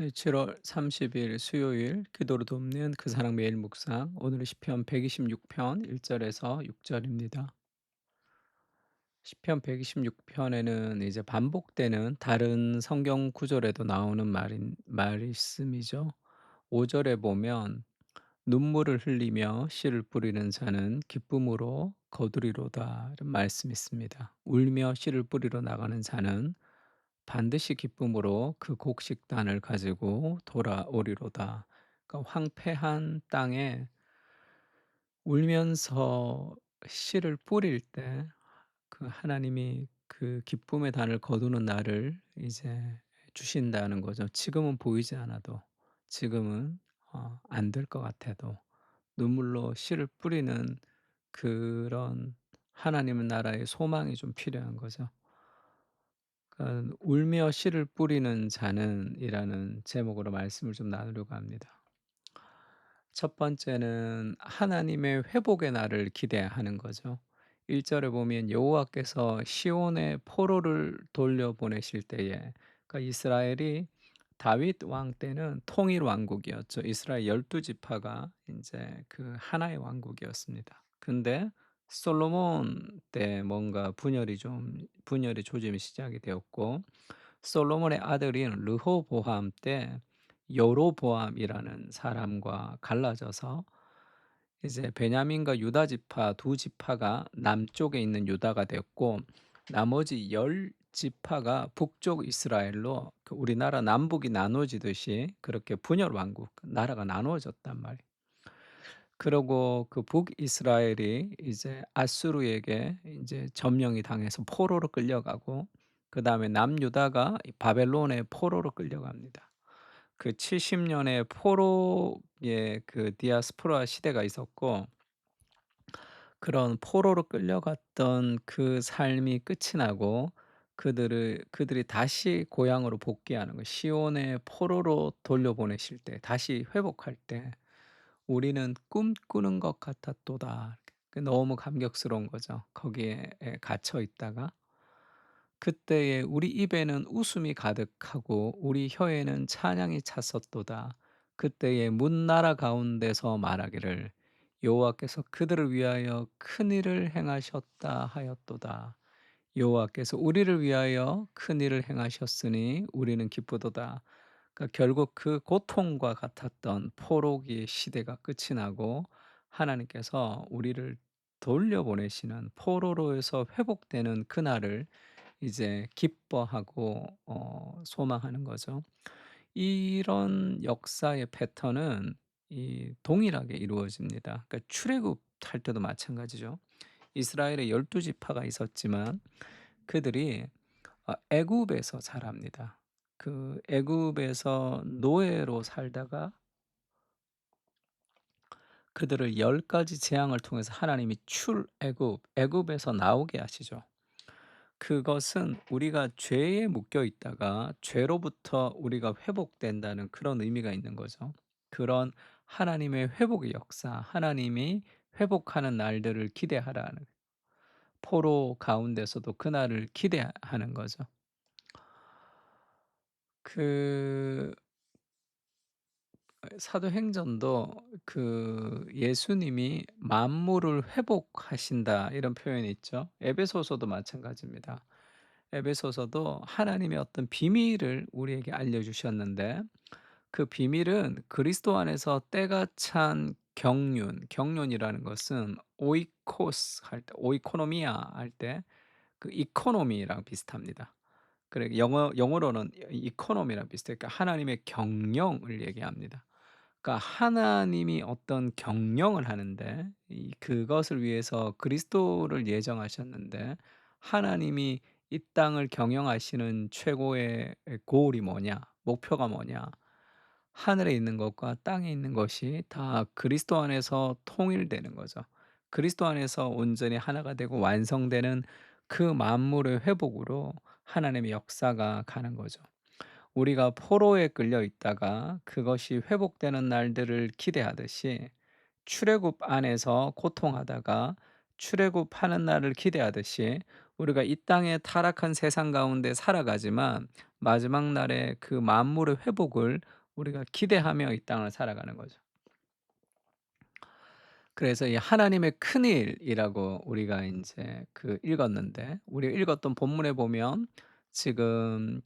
네, 7월 30일 수요일 기도로 돕는 그 사랑 매일 묵상. 오늘은 시편 126편 1절에서 6절입니다. 시편 126편에는 이제 반복되는 다른 성경 구절에도 나오는 말씀이죠. 5절에 보면 눈물을 흘리며 씨를 뿌리는 자는 기쁨으로 거두리로다 이런 말씀이 있습니다. 울며 씨를 뿌리러 나가는 자는 반드시 기쁨으로 그 곡식단을 가지고 돌아오리로다. 그러니까 황폐한 땅에 울면서 씨를 뿌릴 때 그 하나님이 그 기쁨의 단을 거두는 날을 이제 주신다는 거죠. 지금은 보이지 않아도, 지금은 안 될 것 같아도 눈물로 씨를 뿌리는 그런 하나님 나라의 소망이 좀 필요한 거죠. 그러니까 "울며 씨를 뿌리는 자는"이라는 제목으로 말씀을 좀 나누려고 합니다. 첫 번째는 하나님의 회복의 날을 기대하는 거죠. 1 절에 보면 여호와께서 시온의 포로를 돌려보내실 때에, 그러니까 이스라엘이 다윗 왕 때는 통일 왕국이었죠. 이스라엘 12 지파가 인제 그 하나의 왕국이었습니다. 근데 솔로몬 때 뭔가 분열이 조짐이 시작이 되었고, 솔로몬의 아들인 르호보암 때 여로보암이라는 사람과 갈라져서 이제 베냐민과 유다 지파 두 지파가 남쪽에 있는 유다가 됐고, 나머지 열 지파가 북쪽 이스라엘로, 그 우리나라 남북이 나눠지듯이 그렇게 분열 왕국 나라가 나누어졌단 말이에요. 그러고 그 북이스라엘이 이제 아수르에게 이제 점령이 당해서 포로로 끌려가고, 그다음에 남유다가 이 바벨론의 포로로 끌려갑니다. 그 70 년의 포로의 그 디아스포라 시대가 있었고, 그런 포로로 끌려갔던 그 삶이 끝이 나고 그들이 다시 고향으로 복귀하는 거, 시온의 포로로 돌려보내실 때 다시 회복할 때 "우리는 꿈꾸는 것 같았도다." 그 너무 감격스러운 거죠. 거기에 갇혀 있다가 그때에 "우리 입에는 웃음이 가득하고 우리 혀에는 찬양이 찼었도다. 그때에 문 나라 가운데서 말하기를 여호와께서 그들을 위하여 큰 일을 행하셨다 하였도다. 여호와께서 우리를 위하여 큰 일을 행하셨으니 우리는 기쁘도다." 그러니까 결국 그 고통과 같았던 포로기의 시대가 끝이 나고 하나님께서 우리를 돌려보내시는, 포로로에서 회복되는 그날을 이제 기뻐하고 소망하는 거죠. 이런 역사의 패턴은 이 동일하게 이루어집니다. 그러니까 출애굽할 때도 마찬가지죠. 이스라엘에 12 지파가 있었지만 그들이 애굽에서 자랍니다. 그 애굽에서 노예로 살다가 그들을 10 가지 재앙을 통해서 하나님이 애굽에서 나오게 하시죠. 그것은 우리가 죄에 묶여 있다가 죄로부터 우리가 회복된다는 그런 의미가 있는 거죠. 그런 하나님의 회복의 역사, 하나님이 회복하는 날들을 기대하라는, 포로 가운데서도 그날을 기대하는 거죠. 그 사도행전도 그 예수님이 "만물을 회복하신다." 이런 표현이 있죠. 에베소서도 마찬가지입니다. 에베소서도 하나님의 어떤 비밀을 우리에게 알려주셨는데, 그 비밀은 그리스도 안에서 때가 찬 경륜이라는 것은 오이코스 할 때, 오이코노미아 할 때 그 이코노미랑 비슷합니다. 그래 영어로는 이코노미랑 비슷해요. 그러니까 하나님의 경영을 얘기합니다. 그러니까 하나님이 어떤 경영을 하는데, 그것을 위해서 그리스도를 예정하셨는데, 하나님이 이 땅을 경영하시는 최고의 고울이 뭐냐? 목표가 뭐냐? 하늘에 있는 것과 땅에 있는 것이 다 그리스도 안에서 통일되는 거죠. 그리스도 안에서 온전히 하나가 되고 완성되는 그 만물의 회복으로 하나님의 역사가 가는 거죠. 우리가 포로에 끌려 있다가 그것이 회복되는 날들을 기대하듯이, 출애굽 안에서 고통하다가 출애굽하는 날을 기대하듯이 우리가 이 땅의 타락한 세상 가운데 살아가지만 마지막 날에 그 만물의 회복을 우리가 기대하며 이 땅을 살아가는 거죠. 그래서 이 하나님의 큰일이라고 우리가 인제 읽었는데, 우리가 읽었던 본문에 보면 지금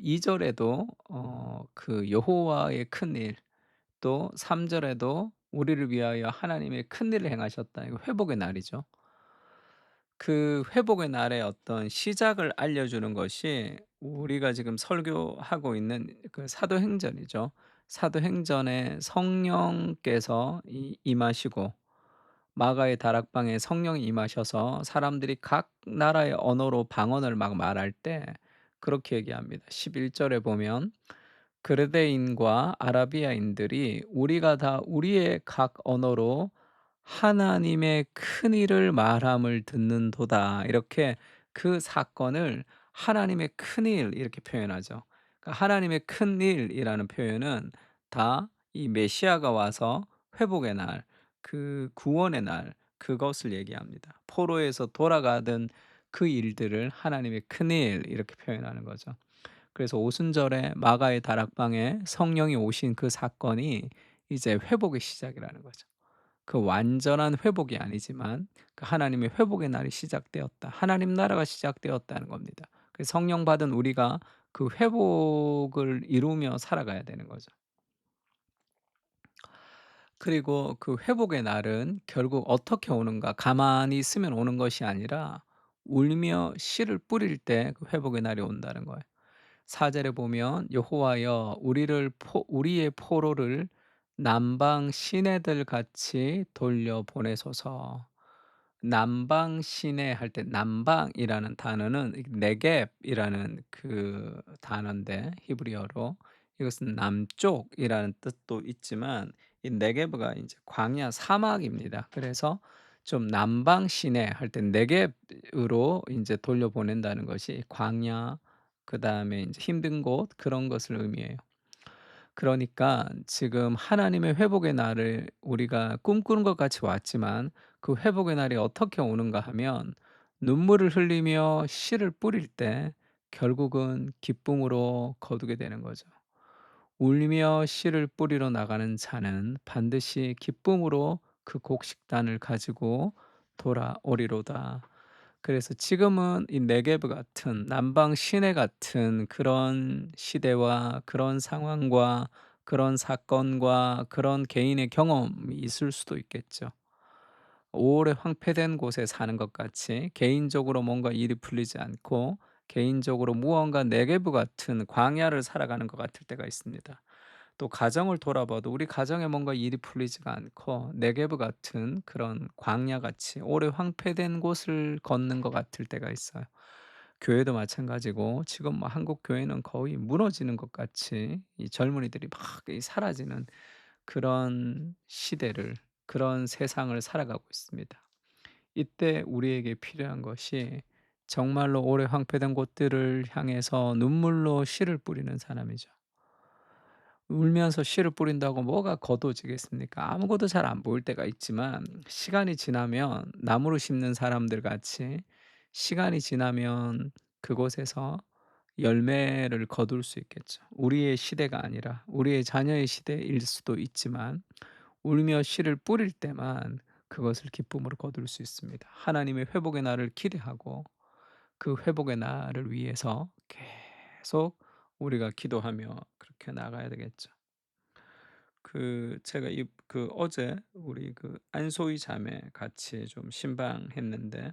2 절에도 여호와의 큰일, 또 3 절에도 우리를 위하여 하나님의 큰일을 행하셨다. 이거 회복의 날이죠. 그 회복의 날의 어떤 시작을 알려주는 것이 우리가 지금 설교하고 있는 사도행전이죠. 사도행전에 성령께서 임하시고 마가의 다락방에 성령이 임하셔서 사람들이 각 나라의 언어로 방언을 막 말할 때 그렇게 얘기합니다. 11 절에 보면 그르데인과 아라비아인들이 "우리가 다 우리의 각 언어로 하나님의 큰일을 말함을 듣는도다." 이렇게 그 사건을 하나님의 큰일 이렇게 표현하죠. 그러니까 하나님의 큰일이라는 표현은 다 이 메시아가 와서 회복의 날, 구원의 날, 그것을 얘기합니다. 포로에서 돌아가던 그 일들을 하나님의 큰일 이렇게 표현하는 거죠. 그래서 오순절에 마가의 다락방에 성령이 오신 그 사건이 이제 회복의 시작이라는 거죠. 그 완전한 회복이 아니지만 하나님의 회복의 날이 시작되었다. 하나님 나라가 시작되었다는 겁니다. 그래서 성령 받은 우리가 그 회복을 이루며 살아가야 되는 거죠. 그리고 그 회복의 날은 결국 어떻게 오는가? 가만히 있으면 오는 것이 아니라 울며 씨를 뿌릴 때 그 회복의 날이 온다는 거예요. 4 절에 보면 "여호와여 우리의 포로를 남방 시내들 같이 돌려보내소서." 남방 시내 할 때 남방이라는 단어는 이 네겝이라는 단어인데, 히브리어로 이것은 남쪽이라는 뜻도 있지만 이 네겝가 인제 광야 사막입니다. 그래서 좀 남방 시내 할 때 네겝으로 인제 돌려보낸다는 것이 광야, 그다음에 인제 힘든 곳, 그런 것을 의미해요. 그러니까 지금 하나님의 회복의 날을 우리가 꿈꾸는 것 같이 왔지만 그 회복의 날이 어떻게 오는가 하면 눈물을 흘리며 씨를 뿌릴 때 결국은 기쁨으로 거두게 되는 거죠. 울며 씨를 뿌리러 나가는 자는 반드시 기쁨으로 그 곡식단을 가지고 돌아오리로다. 그래서 지금은 이 네게브 같은 남방 시내 같은 그런 시대와 그런 상황과 그런 사건과 그런 개인의 경험이 있을 수도 있겠죠. 오래 황폐된 곳에 사는 것 같이 개인적으로 뭔가 일이 풀리지 않고 개인적으로 무언가 네게브 같은 광야를 살아가는 것 같을 때가 있습니다. 또 가정을 돌아봐도 우리 가정에 뭔가 일이 풀리지가 않고 네게브 같은 그런 광야같이 오래 황폐된 곳을 걷는 것 같을 때가 있어요. 교회도 마찬가지고 지금 뭐 한국 교회는 거의 무너지는 것 같이 이 젊은이들이 막 이 사라지는 그런 시대를, 그런 세상을 살아가고 있습니다. 이때 우리에게 필요한 것이 정말로 오래 황폐된 곳들을 향해서 눈물로 씨를 뿌리는 사람이죠. 울면서 씨를 뿌린다고 뭐가 거두어지겠습니까? 아무것도 잘 안 보일 때가 있지만 시간이 지나면 나무를 심는 사람들 같이 시간이 지나면 그곳에서 열매를 거둘 수 있겠죠. 우리의 시대가 아니라 우리의 자녀의 시대일 수도 있지만 울며 씨를 뿌릴 때만 그것을 기쁨으로 거둘 수 있습니다. 하나님의 회복의 날을 기대하고 그 회복의 날을 위해서 계속 우리가 기도하며 그렇게 나가야 되겠죠. 제가 어제 우리 안소희 자매 같이 좀 신방했는데,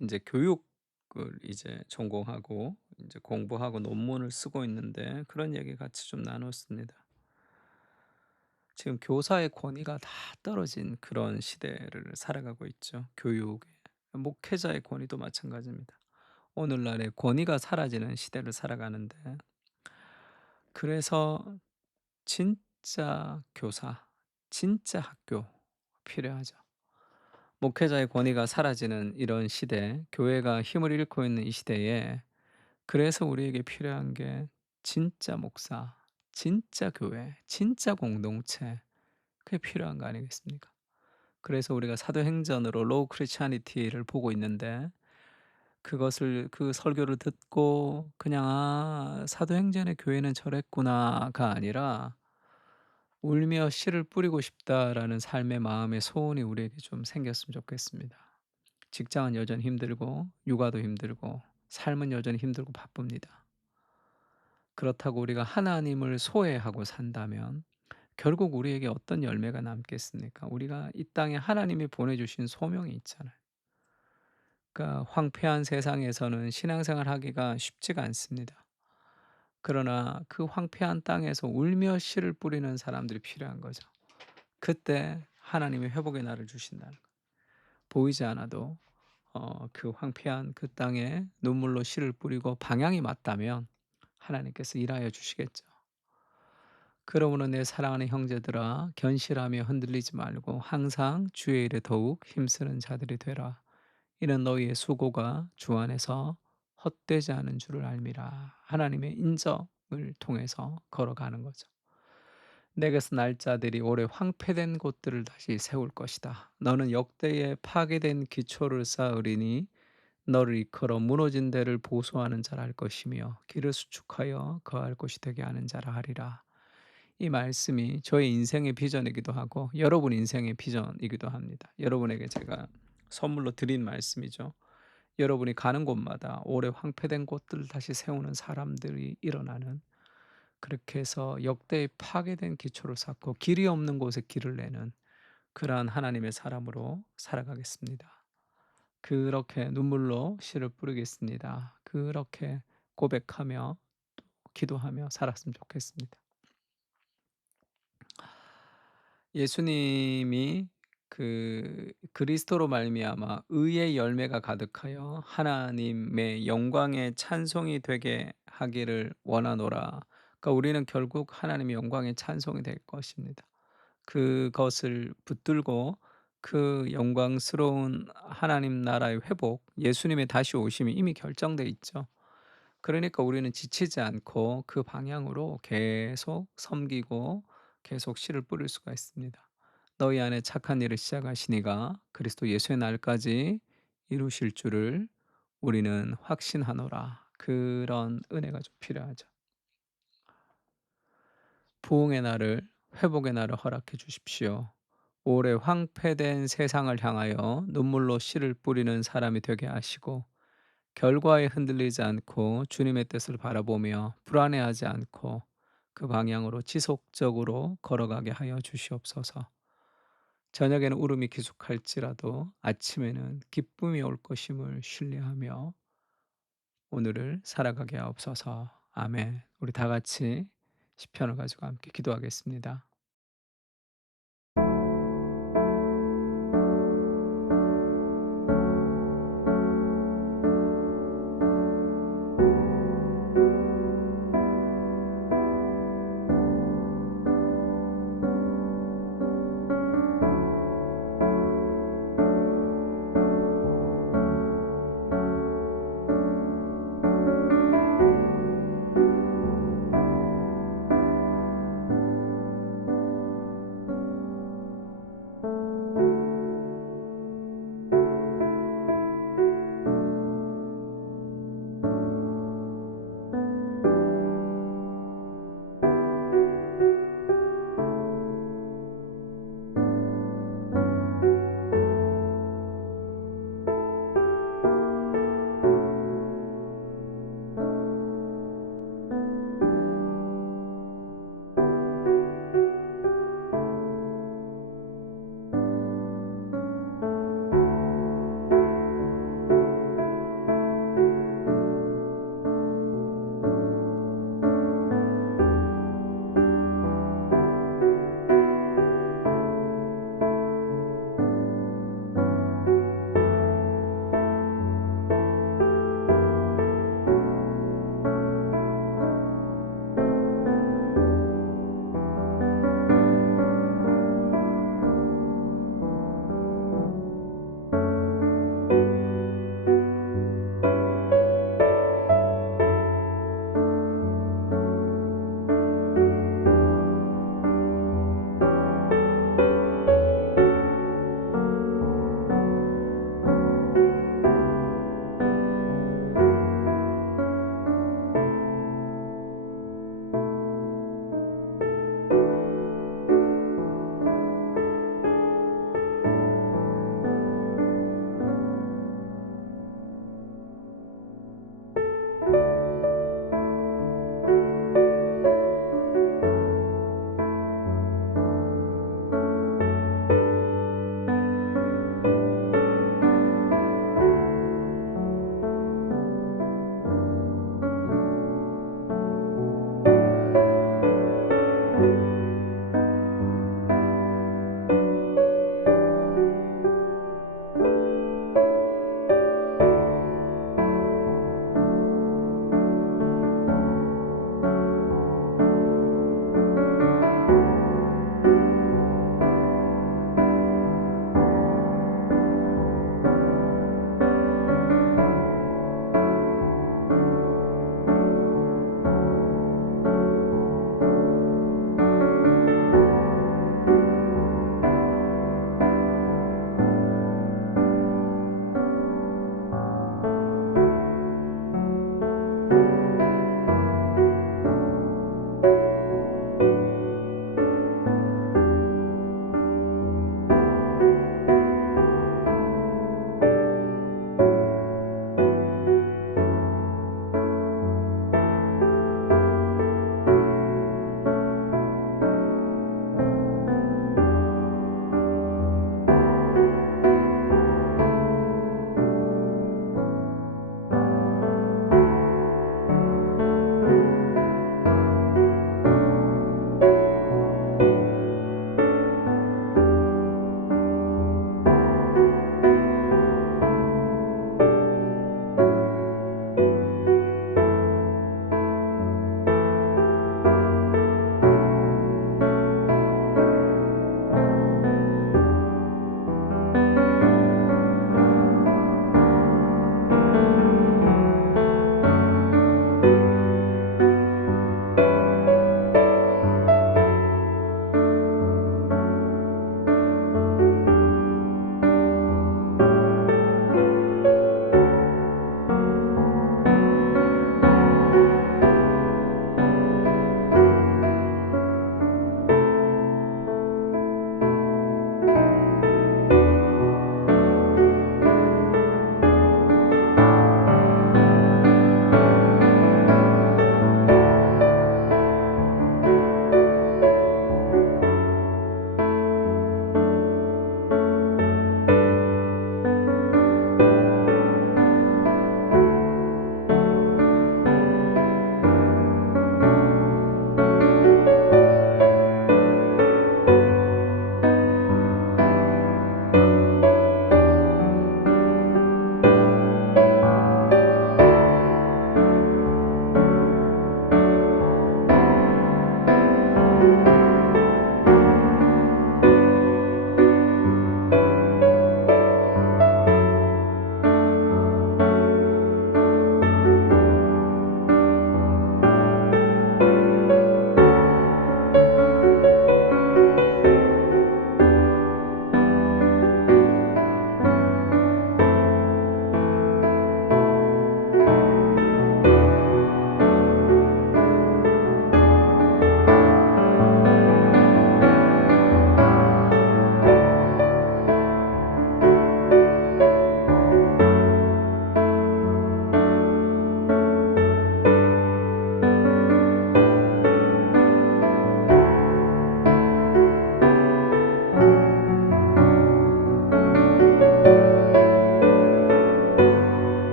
인제 교육을 이제 전공하고 인제 공부하고 논문을 쓰고 있는데 그런 얘기 같이 좀 나눴습니다. 지금 교사의 권위가 다 떨어진 그런 시대를 살아가고 있죠, 교육에. 목회자의 권위도 마찬가지입니다. 오늘날의 권위가 사라지는 시대를 살아가는데, 그래서 진짜 교사, 진짜 학교 필요하죠. 목회자의 권위가 사라지는 이런 시대, 교회가 힘을 잃고 있는 이 시대에 그래서 우리에게 필요한 게 진짜 목사, 진짜 교회, 진짜 공동체, 그게 필요한 거 아니겠습니까? 그래서 우리가 사도행전으로 로우 크리스차니티를 보고 있는데 그것을 그 설교를 듣고 그냥 '아 사도행전의 교회는 저랬구나.'가 아니라 '울며 씨를 뿌리고 싶다.'라는 삶의 마음의 소원이 우리에게 좀 생겼으면 좋겠습니다. 직장은 여전히 힘들고 육아도 힘들고 삶은 여전히 힘들고 바쁩니다. 그렇다고 우리가 하나님을 소외하고 산다면 결국 우리에게 어떤 열매가 남겠습니까? 우리가 이 땅에 하나님이 보내주신 소명이 있잖아요. 그러니까 황폐한 세상에서는 신앙생활 하기가 쉽지가 않습니다. 그러나 그 황폐한 땅에서 울며 씨를 뿌리는 사람들이 필요한 거죠. 그때 하나님이 회복의 날을 주신다는 거. 보이지 않아도 그 황폐한 그 땅에 눈물로 씨를 뿌리고 방향이 맞다면 하나님께서 일하여 주시겠죠. 그러므로 내 사랑하는 형제들아 견실하며 흔들리지 말고 항상 주의 일에 더욱 힘쓰는 자들이 되라. 이는 너희의 수고가 주 안에서 헛되지 않은 줄을 알미라. 하나님의 인정을 통해서 걸어가는 거죠. 내게서 날 자들이 오래 황폐된 곳들을 다시 세울 것이다. 너는 역대에 파괴된 기초를 쌓으리니 너를 이끌어 무너진 데를 보수하는 자라 할 것이며 길을 수축하여 거할 곳이 되게 하는 자라 하리라. 이 말씀이 저의 인생의 비전이기도 하고 여러분 인생의 비전이기도 합니다. 여러분에게 제가 선물로 드린 말씀이죠. 여러분이 가는 곳마다 오래 황폐된 곳들을 다시 세우는 사람들이 일어나는, 그렇게 해서 역대의 파괴된 기초를 쌓고 길이 없는 곳에 길을 내는 그러한 하나님의 사람으로 살아가겠습니다. 그렇게 눈물로 씨를 뿌리겠습니다. 그렇게 고백하며 또 기도하며 살았으면 좋겠습니다. 예수님이 그 그리스도로 말미암아 의의 열매가 가득하여 하나님의 영광의 찬송이 되게 하기를 원하노라. 그러니까 우리는 결국 하나님의 영광의 찬송이 될 것입니다. 그것을 붙들고 그 영광스러운 하나님 나라의 회복, 예수님의 다시 오심이 이미 결정돼 있죠. 그러니까 우리는 지치지 않고 그 방향으로 계속 섬기고 계속 씨를 뿌릴 수가 있습니다. 너희 안에 착한 일을 시작하시니가 그리스도 예수의 날까지 이루실 줄을 우리는 확신하노라. 그런 은혜가 좀 필요하죠. 부흥의 날을, 회복의 날을 허락해 주십시오. 오래 황폐된 세상을 향하여 눈물로 씨를 뿌리는 사람이 되게 하시고 결과에 흔들리지 않고 주님의 뜻을 바라보며 불안해하지 않고 그 방향으로 지속적으로 걸어가게 하여 주시옵소서. 저녁에는 울음이 기숙할지라도 아침에는 기쁨이 올 것임을 신뢰하며 오늘을 살아가게 하옵소서. 아멘. 우리 다 같이 시편을 가지고 함께 기도하겠습니다.